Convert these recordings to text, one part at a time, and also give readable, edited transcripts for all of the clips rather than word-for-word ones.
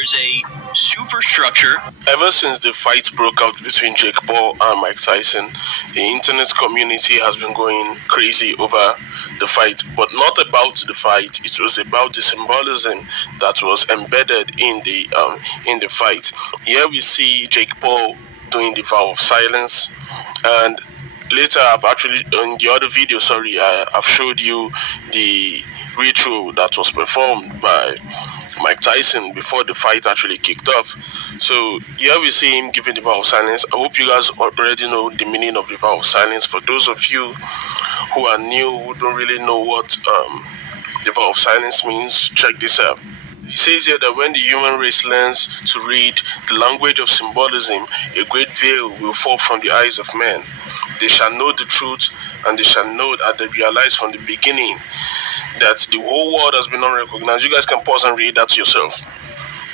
there's a superstructure. Ever since the fight broke out between Jake Paul and Mike Tyson, the internet community has been going crazy over the fight, but not about the fight. It was about the symbolism that was embedded in the fight. Here we see Jake Paul doing the vow of silence, and later I've actually in the other video, I've showed you the ritual that was performed by Mike Tyson before the fight actually kicked off. So here we see him giving the vow of silence. I hope you guys already know the meaning of the vow of silence. For those of you who are new, who don't really know what the vow of silence means, check this out. It says here that when the human race learns to read the language of symbolism, a great veil will fall from the eyes of men. They shall know the truth, and they shall know that they realize from the beginning that the whole world has been unrecognized. You guys can pause and read that to yourself.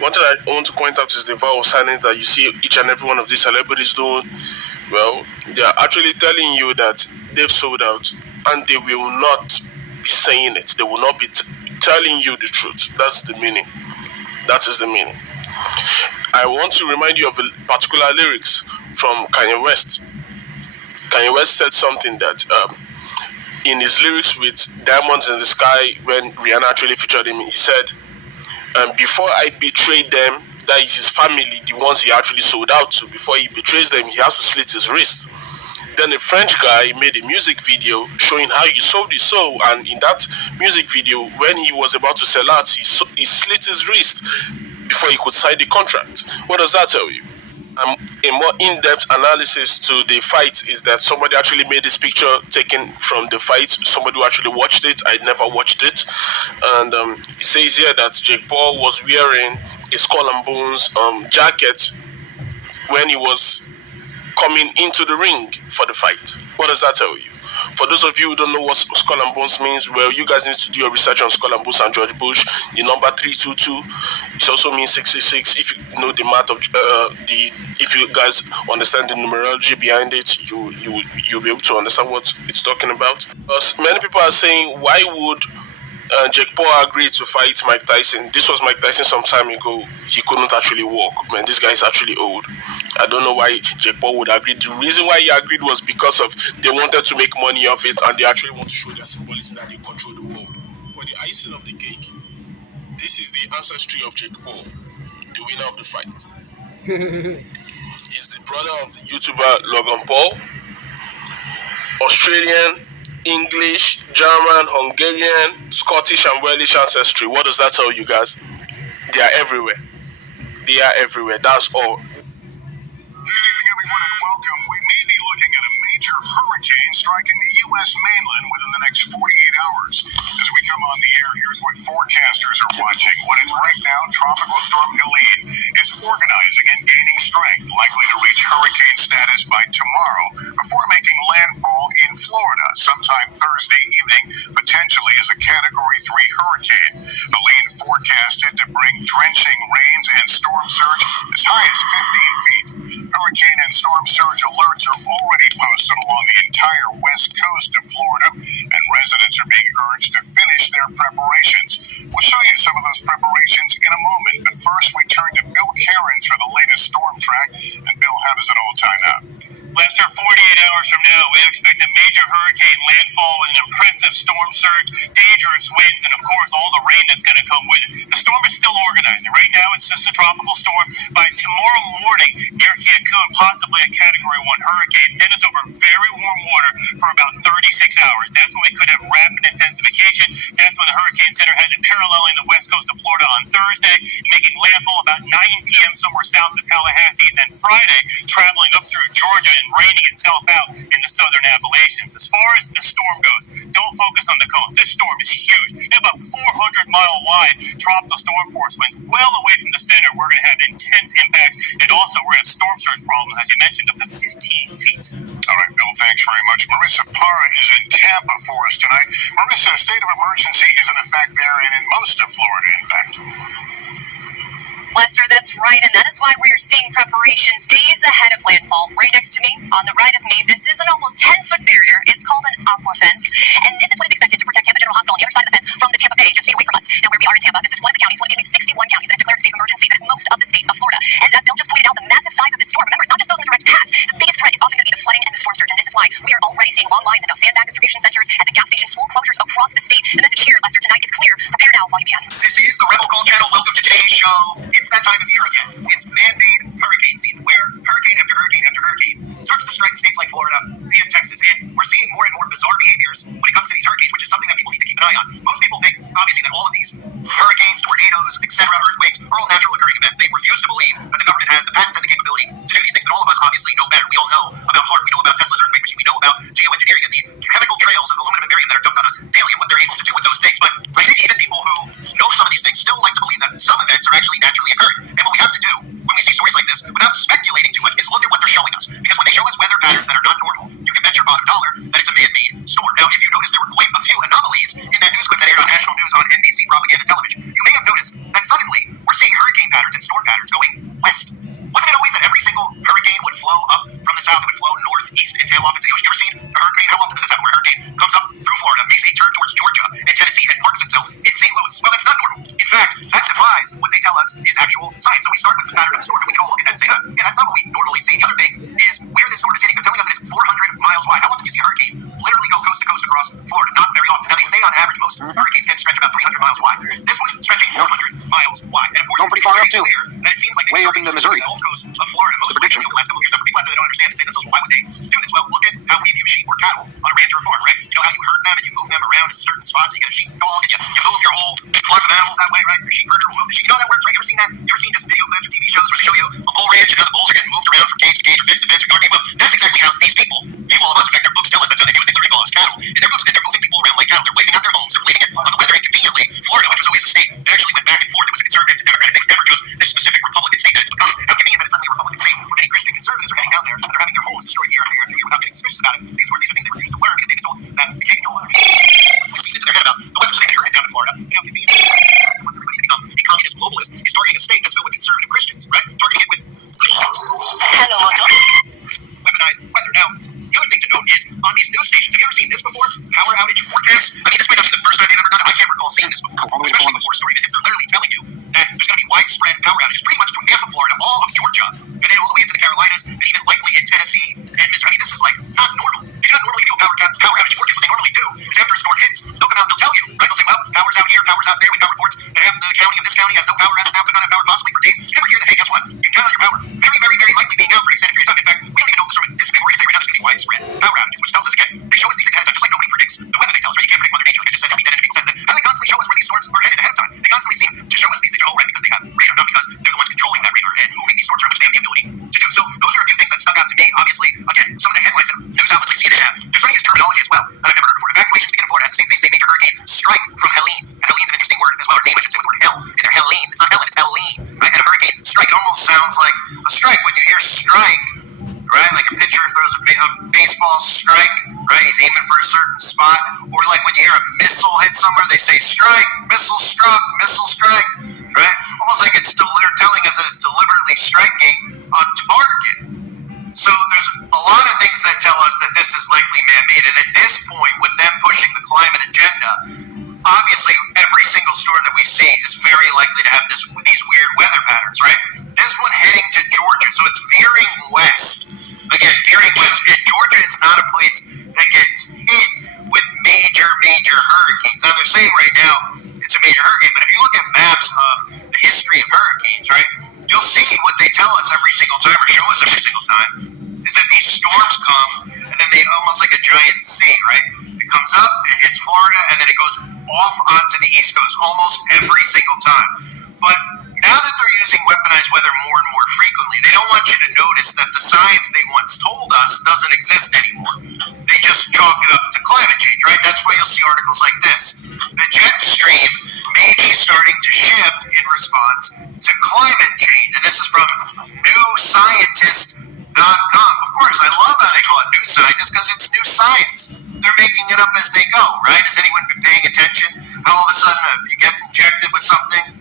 One thing I want to point out is the vow of silence that you see each and every one of these celebrities doing. Well, they are actually telling you that they've sold out, and they will not be saying it. They will not be telling you the truth. That's the meaning. That is the meaning. I want to remind you of a particular lyrics from Kanye West. Kanye West said something that in his lyrics with Diamonds in the Sky, when Rihanna actually featured him, he said, before I betrayed them, that is his family, the ones he actually sold out to, before he betrays them, he has to slit his wrist. Then a French guy made a music video showing how he sold his soul, and in that music video, when he was about to sell out, he slit his wrist before he could sign the contract. What does that tell you? A more in-depth analysis to the fight is that somebody actually made this picture taken from the fight. Somebody who actually watched it. I never watched it. And it says here that Jake Paul was wearing a Skull and Bones jacket when he was coming into the ring for the fight. What does that tell you? For those of you who don't know what Skull and Bones means, well, you guys need to do your research on Skull and Bones and George Bush. The number 322, it also means 666. If you know the math of if you guys understand the numerology behind it, you'll be able to understand what it's talking about. Many people are saying, why would Jake Paul agreed to fight Mike Tyson? This was Mike Tyson some time ago. He couldn't actually walk. Man, this guy is actually old. I don't know why Jake Paul would agree. The reason why he agreed was because of they wanted to make money off it, and they actually want to show their symbolism that they control the world. For the icing of the cake, this is the ancestry of Jake Paul, the winner of the fight. He's the brother of the YouTuber Logan Paul. Australian, English, German, Hungarian, Scottish, and Welsh ancestry. What does that tell you guys? They are everywhere. They are everywhere. That's all. Good evening, everyone, and welcome. We may be looking at a major hurricane striking the U.S. mainland within the next 48 hours. As we come on the air, here's what forecasters are watching. What is right now Tropical Storm Helene is organizing and gaining strength, likely to reach hurricane status by tomorrow before making landfall in Florida sometime Thursday evening, potentially as a Category 3 hurricane. Helene forecasted to bring drenching rains and storm surge as high as 15 feet. Hurricane and storm surge alerts are already posted along the entire west coast of Florida, and residents are being urged to finish their preparations. We'll show you some of those preparations in a moment, but first we turn to Bill Cairns for the latest storm track. And Bill, how does it all tie up? Lester, 48 hours from now, we expect a major hurricane landfall with an impressive storm surge, dangerous winds, and of course all the rain that's going to come with it. The storm is still organizing. Right now it's just a tropical storm. By tomorrow morning, near Cancun, possibly a Category 1 hurricane. Then it's over very warm water for about 36 hours. That's when we could have rapid intensification. That's when the Hurricane Center has it paralleling the west coast of Florida on Thursday, making landfall about 9 p.m. somewhere south of Tallahassee, and then Friday traveling up through Georgia and raining itself out in the southern Appalachians. As far as the storm goes, don't focus on the cone. This storm is huge. It's about 400-mile wide tropical storm force winds well away from the center. We're going to have intense impacts, and also we're going to have storm surge problems, as you mentioned, up to 15 feet. All right, Bill, thanks very much. Marissa Parra is in Tampa for us tonight. Marissa, a state of emergency is in effect there and in most of Florida, in fact. Lester, that's right, and that is why we are seeing preparations days ahead of landfall. Right next to me, on the right of me, this is an almost 10-foot barrier. It's called an aqua fence, and this is what is expected to protect Tampa General Hospital on the other side of the fence from the Tampa Bay, just feet away from us. Now, where we are in Tampa, this is one of the counties, one of the only 61 counties that has declared a state of emergency. That is most why we are already seeing long lines at those sandbag distribution centers, at the gas station, school closures across the state. The message here, Lester, tonight is clear. Prepare now while you can. This is the Rebel Call Channel. Welcome to today's show. It's that time of year again. It's man-made hurricane season where hurricane after hurricane after hurricane starts to strike states like Florida and Texas. And we're seeing more and more bizarre behaviors when it comes to these hurricanes, which is something that people need to keep an eye on. Most people think, obviously, that all of these hurricanes, tornadoes, etc., earthquakes are all natural occurring events. They refuse to believe that the government has the patents and the capability to do these things. But all of us obviously know better. We all know about HAARP. We know about Tesla's earthquake machine. We know about geoengineering and the chemical trails of aluminum and barium that are dumped on us daily and what they're able to do with those things. But I think even people who know some of these things still like to believe that some events are actually naturally occurring. And what we have to do when we see stories like this, without speculating too much, is look at what they're showing us. Because when they show us weather patterns that are not normal, you can bet your bottom dollar that it's a man-made storm. Now, if you notice, there were quite a few anomalies in that news clip that aired on national news on NBC propaganda television. You may have noticed that suddenly we're seeing hurricane patterns and storm patterns going west. Wasn't it always that every single hurricane would flow up from the south, it would flow northeast and tail off into the ocean? You ever seen a hurricane? How often does this happen? Where a hurricane comes up through Florida, makes a turn towards Georgia and Tennessee, and parks itself in St. Louis? Well, that's not normal. In fact, that defies what they tell us is actual science. So we start with the pattern of the storm, and we can all look at that and say, yeah, that's not what we normally see. The other thing is where this storm is hitting. They're telling us that it's 400 miles wide. How often do you see a hurricane literally go coast to coast across Florida? Not very often. Now, they say on average most hurricanes can stretch about 300 miles wide. This one stretching 400 miles wide. And of course, Going pretty far up, too. Clear that it seems like Way up into Missouri. The Gulf Coast of Florida, most recently over the last couple of years. Now, for people out there that don't understand and say to themselves, why would they do this? Well, look at how we view sheep or cattle on a ranch or a farm, right? You know how you herd them and you move them around to certain spots, and you get a sheep dog, and you move your whole flock of animals that way, right? Your sheep herder will move the sheep. You know how that works, right? You ever seen that? You ever seen just video clips or TV shows where they show you a bull ranch and how the bulls are getting moved around from cage to cage or fence to fence or guard? Well, that's exactly how these people view all of us. In fact, their books tell us that's how they do it. They literally call us cattle in their books, and they're moving people around like cattle. They're wiping out their homes. They're blaming it on the weather. And conveniently, Florida, which was always a state that actually went back and forth, it was a conservative to Democratic state, it was never just this specific Republican state that it's become. How convenient that it's suddenly a Republican state where many Christian conservatives are heading down there and they're having their homes destroyed year after year after year without getting suspicious about it. These are things they refuse to learn because they've been told that we can't control it. Which means it's their head about the weather, so they can head down to Florida. And how convenient wants everybody to become a communist globalist is targeting a state that's filled with conservative Christians, right? Targeting it with Hello, Moto. weaponized weather. Now, the other thing to note is on these news stations, have you ever seen this before? Power outage forecasts? I mean, this might not be the first time they've ever done it. I can't recall seeing this before, especially before story minutes. They're literally telling you that there's going to be widespread power outages pretty much through half of Florida, all of Georgia, and then all the way into the Carolinas, and even likely in Tennessee and Missouri. I mean, this is like not normal. They do not normally do a power outage forecast. What they normally do is after a storm hits, they'll come out and they'll tell you, right? They'll say, well, power's out here, power's out there. We've got reports that half the county of this county has no power, has now could not have power possibly for days. You never hear that. Hey, guess what? You can count on your power very, very, very likely being out for an extended period of time. In fact, we don't even know if the storm is big. We're going to say right now there's going to be widespread power outages, which tells us again, they show us these things ahead of time, just like nobody predicts the weather. They tell us, right? You can't predict Mother Nature, like I just said. That means that in a big sense that how do they constantly show us where these storms are headed ahead of time? They constantly seem to show us these things, all right, because they have radar, not because they're the ones controlling that radar and moving these storms around, which they have the ability to do. So those are a few things that stuck out to me. Obviously, again, some of the headlines and news outlets we see it have. There's some of this terminology as well that I've never heard before. Evacuations begin in Florida as they say major hurricane strike from Helene. And Helene's an interesting word as well. Her name, I should say, with the word hell in there. Helene. It's not Helen, it's Helene. Right? And a hurricane strike. It almost sounds like a strike when you hear strike. Right? Like a pitcher throws a baseball strike, right? He's aiming for a certain spot. Or like when you hear a missile hit somewhere, they say strike, missile struck, missile strike, right? Almost like it's telling us that it's deliberately striking a target. So there's a lot of things that tell us that this is likely man-made. And at this point, with them pushing the climate agenda, obviously every single storm that we see is very likely to have these weird weather patterns, right? This one heading to Georgia, so it's veering west. Again, veering west. And Georgia is not a place that gets hit with major hurricanes. Now, they're saying right now it's a major hurricane, but if you look at maps of the history of hurricanes, right, you'll see what they tell us every single time, or show us every single time, is that these storms come, and then they almost like a giant sea, right? It comes up, it hits Florida, and then it goes off onto the East Coast almost every single time. But now that they're using weaponized weather more and more frequently, they don't want you to notice that the science they once told us doesn't exist anymore. They just chalk it up to climate change, right? That's why you'll see articles like this. The jet stream may be starting to shift in response to climate change. And this is from newscientist.com. Of course, I love how they call it New Scientist because it's new science. They're making it up as they go, right? Has anyone been paying attention? How all of a sudden, if you get injected with something,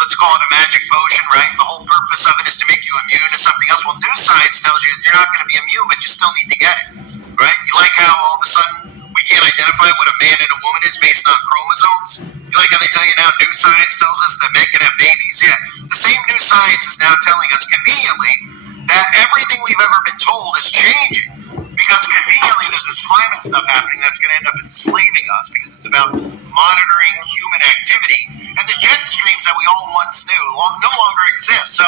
let's call it a magic potion, right? The whole purpose of it is to make you immune to something else. Well, new science tells you you're not going to be immune, but you still need to get it, right? You like how all of a sudden we can't identify what a man and a woman is based on chromosomes? You like how they tell you now new science tells us that men can have babies? Yeah, the same new science is now telling us conveniently that everything we've ever been told is changing. because conveniently there's this climate stuff happening that's going to end up enslaving us because it's about monitoring human activity. And the jet streams that we all once knew no longer exist. So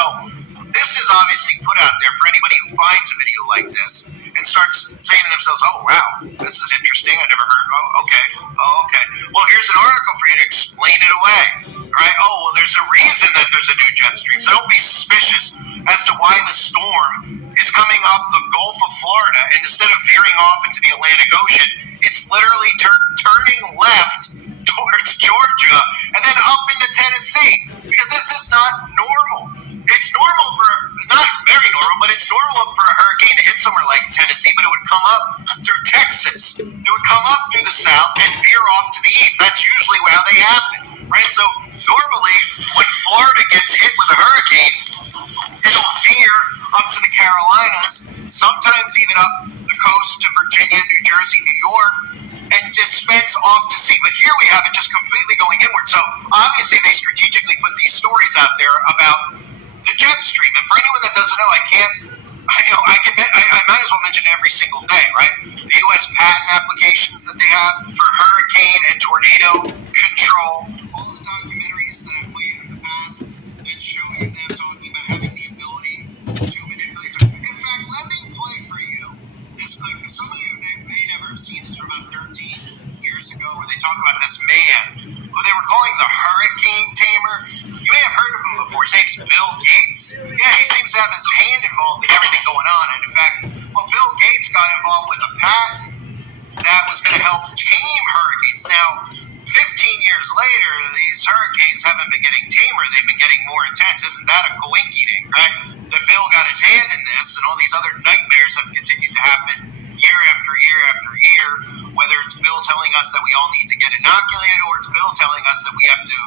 this is obviously put out there for anybody who finds a video like this and starts saying to themselves, oh, wow, this is interesting. I never heard. Oh, okay. Well, here's an article for you to explain it away. Right? Oh, well, there's a reason that there's a new jet stream. So don't be suspicious as to why the storm is coming up the Gulf of Florida, and instead of veering off into the Atlantic Ocean, it's literally turning left towards Georgia and then up into Tennessee, because this is not normal. It's normal for, not very normal, but it's normal for a hurricane to hit somewhere like Tennessee, but it would come up through Texas. It would come up through the south and veer off to the east. That's usually how they happen, right? So normally, when Florida gets hit with a hurricane, it'll veer up to the Carolinas, sometimes even up the coast to Virginia, New Jersey, New York, and dispense off to sea. But here we have it just completely going inward. So obviously they strategically put these stories out there about the jet stream. And for anyone that doesn't know, I might as well mention it every single day, right? The U.S. patent applications that they have for hurricane and tornado control, all the documentaries that I've played in the past that show you them talking about having the ability to manipulate. So, in fact, let me play for you this clip, because some of you may never have seen this from about 13 years ago, where they talk about this man who they were calling the Hurricane Tamer. You may have heard of him before. His name's Bill Gates. Yeah, he seems to have his hand involved in everything going on. And in fact, Bill Gates got involved with a patent that was going to help tame hurricanes. Now, 15 years later, these hurricanes haven't been getting tamer. They've been getting more intense. Isn't that a coinkydink, right? That Bill got his hand in this, and all these other nightmares have continued to happen year after year after year, whether it's Bill telling us that we all need to get inoculated, or it's Bill telling us that we have to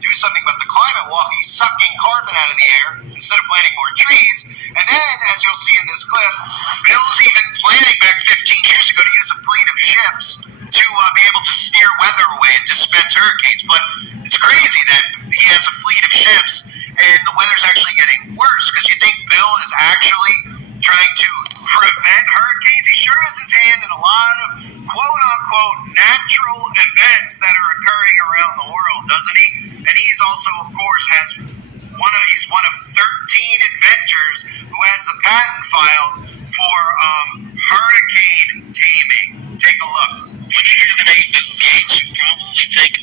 do something about the climate while he's sucking carbon out of the air instead of planting more trees. And then, as you'll see in this clip, Bill's even planning back 15 years ago to use a fleet of ships to be able to steer weather away and dispense hurricanes. But it's crazy that he has a fleet of ships and the weather's actually getting worse, because you think Bill is actually trying to prevent hurricanes. He sure has his hand in a lot of quote-unquote natural events that are occurring around the world, doesn't he? And he's also, of course, he's one of 13 inventors who has the patent filed for hurricane taming. Take a look. When you hear the name Bill Gates, you probably think